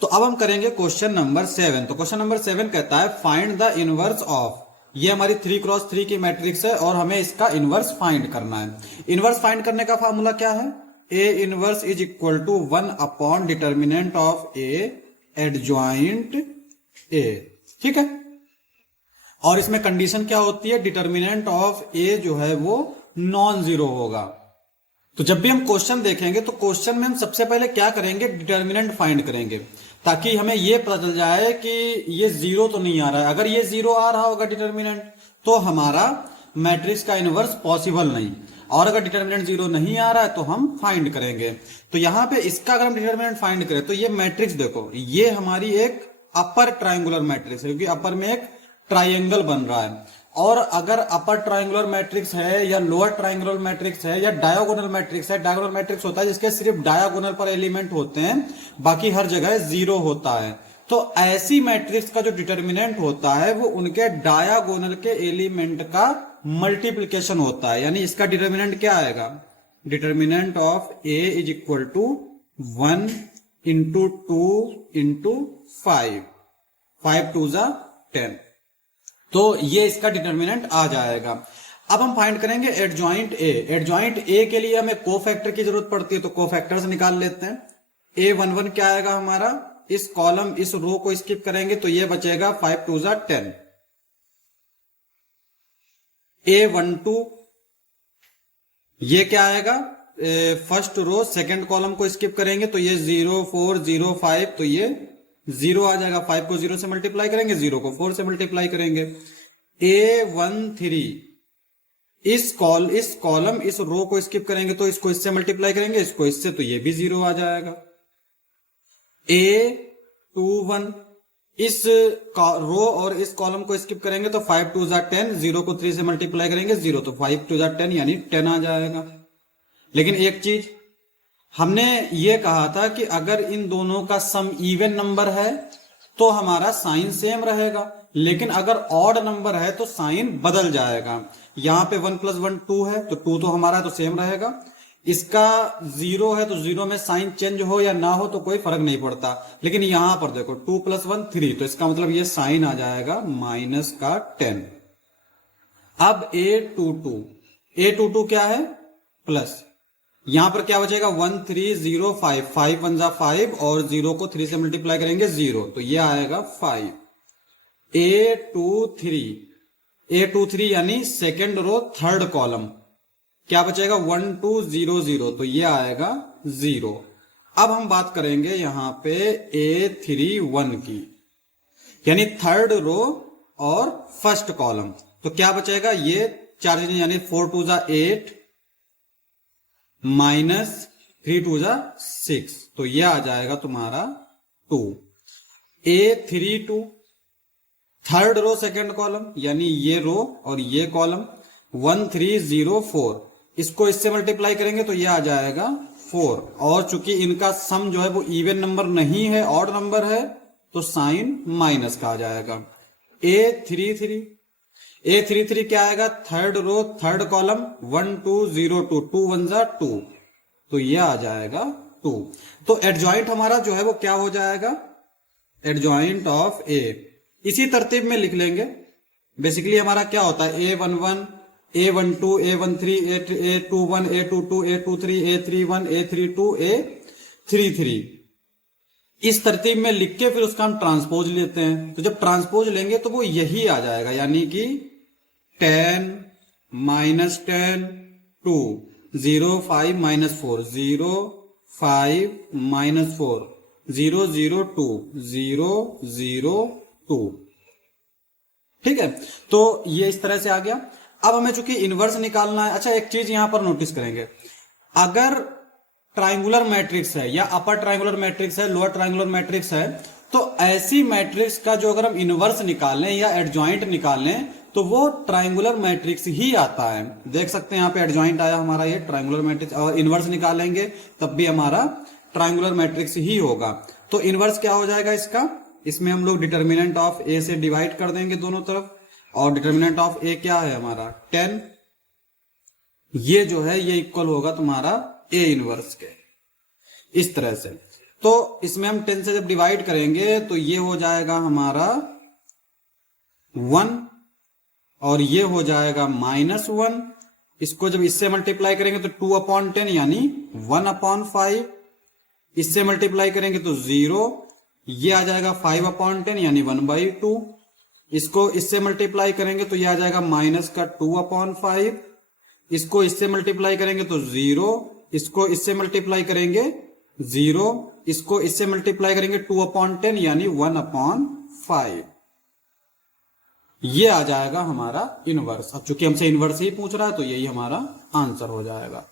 तो अब हम करेंगे क्वेश्चन नंबर 7। तो क्वेश्चन नंबर 7 कहता है फाइंड द इनवर्स ऑफ, ये हमारी 3x3 की मैट्रिक्स है और हमें इसका इनवर्स फाइंड करना है। इनवर्स फाइंड करने का फॉर्मूला क्या है? A inverse is equal to 1 upon determinant of A adjoint A. ठीक है, और इसमें कंडीशन क्या होती है? डिटर्मिनेंट ऑफ ए जो है वो नॉन जीरो होगा। तो जब भी हम क्वेश्चन देखेंगे तो क्वेश्चन में हम सबसे पहले क्या करेंगे? डिटर्मिनेंट फाइंड करेंगे, ताकि हमें यह पता चल जाए कि ये जीरो तो नहीं आ रहा है। अगर ये जीरो आ रहा होगा डिटर्मिनेंट, तो हमारा मैट्रिक्स का इनवर्स पॉसिबल नहीं, और अगर डिटर्मिनेंट जीरो नहीं आ रहा है तो हम फाइंड करेंगे। तो यहां पे इसका अगर हम डिटर्मिनेंट फाइंड करें तो ये मैट्रिक्स देखो, ये हमारी एक अपर ट्राइंगुलर मैट्रिक्स है, क्योंकि अपर में एक ट्राइंगल बन रहा है। और अगर अपर ट्राइंगुलर मैट्रिक्स है या लोअर ट्राइंगुलर मैट्रिक्स है या डायगोनल मैट्रिक्स है, डायगोनल मैट्रिक्स होता है जिसके सिर्फ डायगोनल पर एलिमेंट होते हैं, बाकी हर जगह जीरो होता है। तो ऐसी मैट्रिक्स का जो डिटर्मिनेंट होता है वो उनके डायगोनल के एलिमेंट का मल्टीप्लीकेशन होता है। यानी इसका डिटर्मिनेंट क्या आएगा? Determinant of A is equal to 1 into 2 into 5, 5 2 जा 10। तो ये इसका डिटर्मिनेंट आ जाएगा। अब हम फाइंड करेंगे एडजॉइंट ए। एडजॉइंट ए के लिए हमें कोफैक्टर की जरूरत पड़ती है, तो कोफैक्टर्स निकाल लेते हैं। A11 क्या आएगा हमारा? इस कॉलम इस रो को स्किप करेंगे तो ये बचेगा 5 2 जा 10। A12 ये क्या आएगा? फर्स्ट रो सेकंड कॉलम को स्किप करेंगे तो ये 0 4 0 5, तो ये 0 आ जाएगा। 5 को 0 से मल्टीप्लाई करेंगे, 0 को 4 से मल्टीप्लाई करेंगे। A13 इस कॉलम इस रो को स्किप करेंगे तो इसको इससे मल्टीप्लाई करेंगे, इसको इससे, तो ये भी 0 आ जाएगा। A21 इस रो और इस कॉलम को स्किप करेंगे तो 5 2 जा 10, 0 को 3 से मल्टीप्लाई करेंगे 0, तो 5 2 जा 10 यानी 10 आ जाएगा। लेकिन एक चीज हमने ये कहा था कि अगर इन दोनों का सम इवन नंबर है तो हमारा साइन सेम रहेगा, लेकिन अगर ऑड नंबर है तो साइन बदल जाएगा। यहां पे 1 + 1 2 है, तो 2 तो हमारा तो सेम रहेगा। इसका 0 है तो 0 में साइन चेंज हो या ना हो तो कोई फर्क नहीं पड़ता। लेकिन यहां पर देखो 2 + 1 3, तो इसका मतलब ये साइन आ जाएगा -10। अब A22 क्या है? प्लस। यहां पर क्या बचेगा? 1 3 0 5, 5 1 जा 5 और 0 को 3 से मल्टीप्लाई करेंगे 0, तो ये आएगा 5। A23 यानी सेकेंड रो थर्ड कॉलम क्या बचेगा? 1 2 0 0, तो ये आएगा 0। अब हम बात करेंगे यहां पे A31 की, यानी थर्ड रो और फर्स्ट कॉलम, तो क्या बचेगा? ये 4 चीजें, यानी 4 2 जा 8 -3 2 जा 6, तो ये आ जाएगा तुम्हारा 2। A32 third row second column, यानी ये रो और ये कॉलम 1 3 0 4, इसको इससे मल्टीप्लाई करेंगे तो ये आ जाएगा 4। और चूंकि इनका सम जो है वो इवन नंबर नहीं है, ऑड नंबर है, तो साइन माइनस का आ जाएगा। A33 क्या आएगा? थर्ड रो थर्ड कॉलम 1 2 0 2, 2 1 जा 2, तो ये आ जाएगा 2। तो एडजॉइंट हमारा जो है वो क्या हो जाएगा? एडजॉइंट ऑफ ए। इसी तरतीब में लिख लेंगे। बेसिकली हमारा क्या होता है? A11 A12 A13 A21 A22 A23 A31 A32 A33, इस तरतीब में लिख के फिर उसका हम ट्रांसपोज लेते हैं। तो जब ट्रांसपोज लेंगे तो वो यही आ जाएगा, यानी कि 10 -10 2 0 5 -4 0 5 -4 0 0 2 0 0 2। ठीक है, तो ये इस तरह से आ गया। अब हमें चूंकि इनवर्स निकालना है। अच्छा, एक चीज यहां पर नोटिस करेंगे, अगर ट्राइंगुलर मैट्रिक्स है या अपर ट्राइंगुलर मैट्रिक्स है, लोअर ट्राइंगुलर मैट्रिक्स है, तो ऐसी मैट्रिक्स का जो अगर हम इनवर्स निकालें या एडजॉइंट निकालें तो वो ट्राइंगुलर मैट्रिक्स ही आता है। देख सकते हैं यहां पे एडजॉइंट आया हमारा, ये ट्राइंगुलर मैट्रिक्स, और इनवर्स निकालेंगे तब भी हमारा ट्राइंगुलर मैट्रिक्स ही होगा। तो इनवर्स क्या हो जाएगा इसका? इसमें हम लोग डिटर्मिनेंट ऑफ ए से डिवाइड कर देंगे दोनों तरफ, और डिटर्मिनेंट ऑफ ए क्या है हमारा? 10। ये जो है ये इक्वल होगा तुम्हारा ए इनवर्स के, इस तरह से। तो इसमें हम 10 से जब डिवाइड करेंगे तो ये हो जाएगा हमारा 1 और ये हो जाएगा -1। इसको जब इससे मल्टीप्लाई करेंगे तो 2/10 यानी 1/5। इससे मल्टीप्लाई करेंगे तो 0, ये आ जाएगा 5/10 यानी 1/2। इसको इससे मल्टीप्लाई करेंगे तो ये आ जाएगा -2/5। इसको इससे मल्टीप्लाई करेंगे तो 0, इसको इससे मल्टीप्लाई करेंगे 0, इसको इससे मल्टीप्लाई करेंगे 2/10 यानी 1/5। ये आ जाएगा हमारा इनवर्स। अब चूंकि हमसे इनवर्स ही पूछ रहा है तो यही हमारा आंसर हो जाएगा।